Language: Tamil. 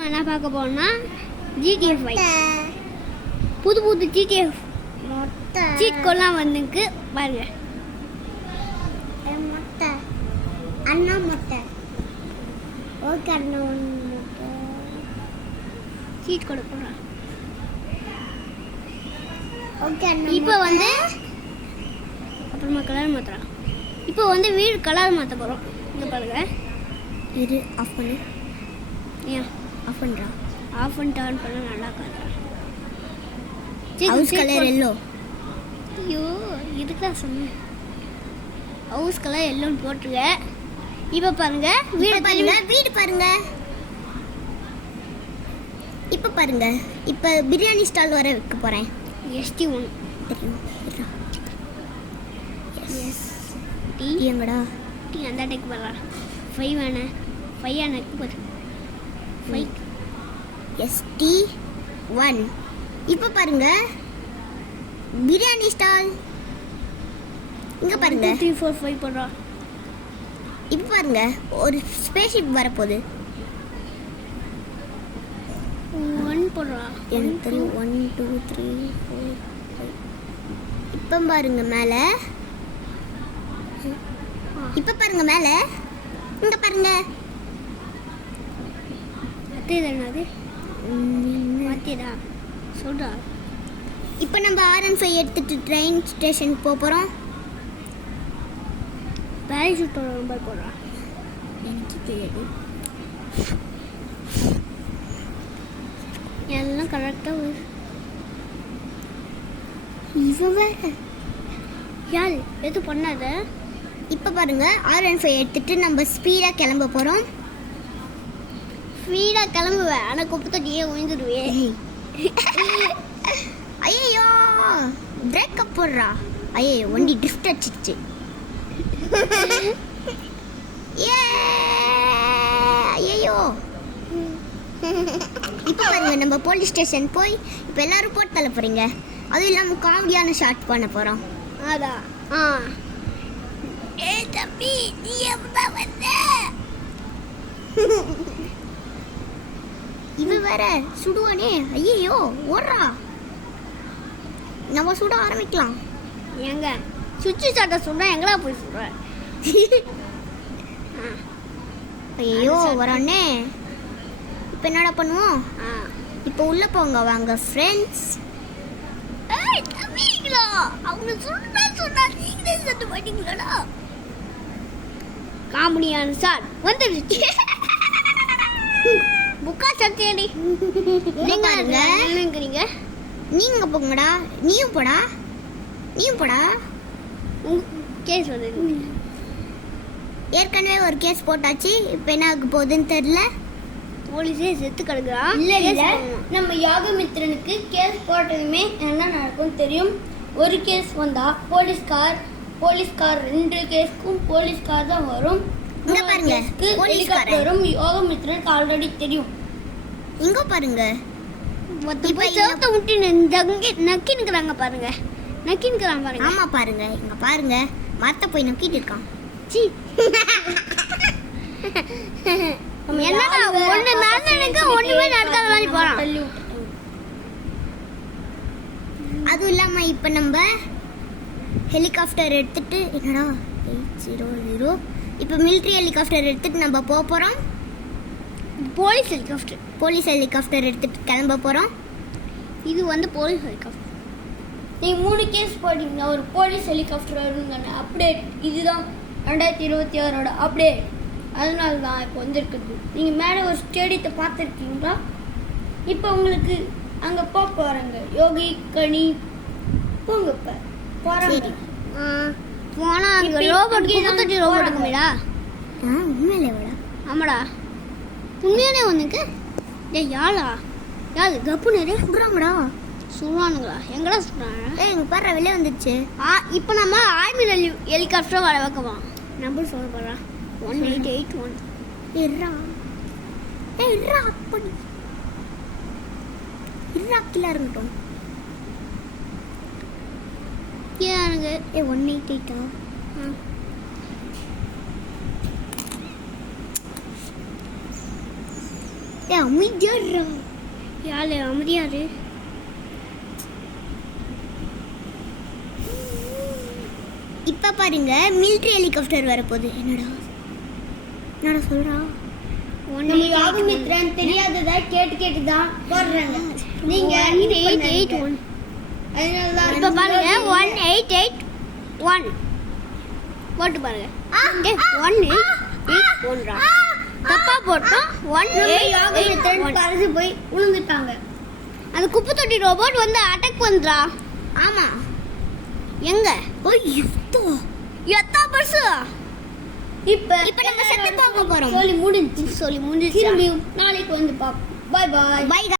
என்ன பார்க்க போறோம்னா ஜிடிஎஃப் புது புது ஜிடிஎஃப் சீட் கொல்லாம் வந்துருக்கு பாருங்க. முட்டை அண்ணா முட்டை ஓகே அண்ணா முட்டை சீட் கொடு போடுறேன். ஓகே அண்ணா இப்போ வந்து அப்புறமா கலர் மாற்றுறோம். இப்போ வந்து வீடு கலர் மாற்ற போகிறோம். இங்கே பாருங்க. இது ஆஃப் பண்ணு. ஏன் ஆஃப் பண்ணுறா? ஆஃப் அண்ட் டர்ன் பண்ண நல்லா காட்டுறேன். House colour yellow. ஐயோ இதுக்கு தான் சொன்னேன். ஹவுஸ் கலர் எல்லோன்னு போட்டுருங்க. இப்போ பாருங்க வீடு பாருங்க, வீடு பாருங்க. இப்போ பாருங்க, இப்போ பிரியாணி ஸ்டால் வர வைக்க போகிறேன். ST1 தெரியும். எஸ் டி எங்கடா டி அந்த டெக் வரலாம். 5 வேணேன். 5 எனக்கு போது 5 ST1. இப்போ பாருங்க பிரியாணி ஸ்டால் இங்க பாருங்க. 2 3 4 5 போடுறா. இப்போ பாருங்க ஒரு ஸ்பேஸ்ஷிப் வரப்போகுது. 1 போடுறா. எனக்கு தெரியும். 1 2 3 4 5. இப்போ பாருங்க மேலே. இப்போ பாருங்க மேலே. இங்க பாருங்க. அது என்னது மாத்திடா சொல்றா. இப்போ நம்ம R15 எடுத்துட்டு ட்ரெயின் ஸ்டேஷனுக்கு போக போகிறோம். பேராசூட்டோட நம்பர் போடுறா. எனக்கு தெரியாது. எல்லாம் கரெக்டாக வருது. இவன் வேற யார் எதுவும் பண்ணாத. இப்போ பாருங்க R15 எடுத்துட்டு நம்ம ஸ்பீடாக கிளம்ப போகிறோம். ஸ்பீடாக கிளம்புவேன். ஆனால் குப்பை தொட்டியே விழுந்துடுவேன். ஐயோ பிரேக்கப் போடுறா. ஐயோ வண்டி ட்ரிஃப்ட் அடிச்சிடுச்சு. ஐயோ இப்போ பாருங்க நம்ம போலீஸ் ஸ்டேஷன் போய் இப்போ எல்லாரும் போட்டு தள்ள போறீங்க. அதுவும் இல்லாமல் காமெடியான ஷாட் பண்ண போகிறோம். அதான் ஏ தம்பி நீ எப்போ வந்த? இவன் வேற சுடுவானே. ஐயோ ஓடுறா. நம்ம சுட ஆரம்பிக்கலாம். எங்க சுவிட்சு சாட்டை சொல்கிறேன். எங்கடா போய் சொல்கிறேன்? ஐயோ வரானே. இப்போ என்னடா பண்ணுவோம்? இப்போ உள்ள போங்க வாங்க ஃப்ரெண்ட்ஸ். ஏய் தம்பிங்களா அவங்க சொன்னா நீங்களே சொல்ல மாட்டீங்களாடா. காமெடியான சார் வந்துடுச்சு. புக்கா சத்தியடி பாருங்க. என்னங்கிறீங்க? நீங்க போங்கடா. நீயும் போடா. நீயும் போடா. கேஸ் வந்து ஏற்கனவே ஒரு கேஸ் போட்டாச்சு. இப்போ என்ன ஆக போகுதுன்னு தெரியல. போலீஸே செத்து கிடக்குறா. இல்ல நம்ம யாகமித்ரனுக்கு கேஸ் போட்டதுமே என்ன நடக்கும் தெரியும். ஒரு கேஸ் வந்தா போலீஸ்கார் 2 கேஸ்க்கும் போலீஸ்கார் தான் வரும். இங்க பாருங்க போலீஸ்காரன் வரும். யாகமித்ரனுக்கு ஆல்ரெடி தெரியும். இங்க பாருங்க. இப்போ சேர்த்த விட்டு நக்கின்னுக்குறாங்க பாருங்க. நக்கின்னுக்குறாங்க பாருங்க. ஆமா பாருங்க. இங்க பாருங்க மரத்தை போய் நக்கிட்டு இருக்கான். சி என்னடா ஒண்ணு நடந்தனுக்கு ஒண்ணுமே நடக்காத மாதிரி போறான். அதுவும் இல்லாம இப்ப நம்ம ஹெலிகாப்டர் எடுத்துட்டு என்னடா 800 இப்போ மிலிட்டரி ஹெலிகாப்டர் எடுத்துட்டு நம்ம போக போறோம். போலீஸ் ஹெலிகாப்டர் எடுத்துட்டு கிளம்ப போறோம். இது வந்து போலீஸ் ஹெலிகாப்டர். நீங்க 3 கேஸ் போட்டீங்கன்னா ஒரு போலீஸ் ஹெலிகாப்டர் வருங்க. அப்டேட் இதுதான் 2026ஓட அப்டேட். அதனால தான் இப்போ வந்திருக்குது. நீங்கள் மேலே ஒரு ஸ்டேடியத்தை பார்த்துருக்கீங்களா? இப்போ உங்களுக்கு அங்கே போகிறாங்க. யோகி கனி போங்க. இப்போ போகிறாங்க. போனா அங்க ரோபோட் குப்பத்தொட்டி ரோபோட்டுக்கு மேடா. உண்மையிலே விட ஆமாடா உண்மையானே ஒன்றுக்கு. ஏய் யாழா யாரு கப்பு நிறைய சுடுறாங்கடா. சொல்லுவானுங்களா? எங்கடா சொல்கிறாங்க? இங்க பாரு வெளியே வந்துச்சு. இப்போ நம்ம ஆர்மி ஹெலிகாப்டர் வர வைக்கலாம். நம்பர் சொல்ல போகிறேன் 1881. இருறா அப்படி இருறா கீழே இருக்கட்டும். ஏங்க 188 அமைதியாடுறா. யாரு அமைதியாரு? இப்ப பாருங்க மிலிட்டரி ஹெலிகாப்டர் வரப்போகுது. என்னடா சொல்றா? நம்ம யாகமித்ரன் தெரியாததா கேட்டு தான் போடுறாங்க. நீங்க 1881. அதனால இப்போ பாருங்க 1881 போட்டு பாருங்க. 1881 தப்பா போட்டோம். யாகமித்ரன் 1881 பறந்து போய் விழுந்துட்டாங்க. அந்த குப்பை தொட்டி ரோபோட் வந்து அட்டாக் பண்ணுறா. ஆமா. எங்க ஐயோ, எத்தா பர்சு இப்ப நம்ம செத்து போக போறோம். சொல்லி முடிஞ்சு சொல்லி முடிஞ்சிச்சு. திரும்பி நாளைக்கு வந்து பாப்போம். பாய் பாய். பை.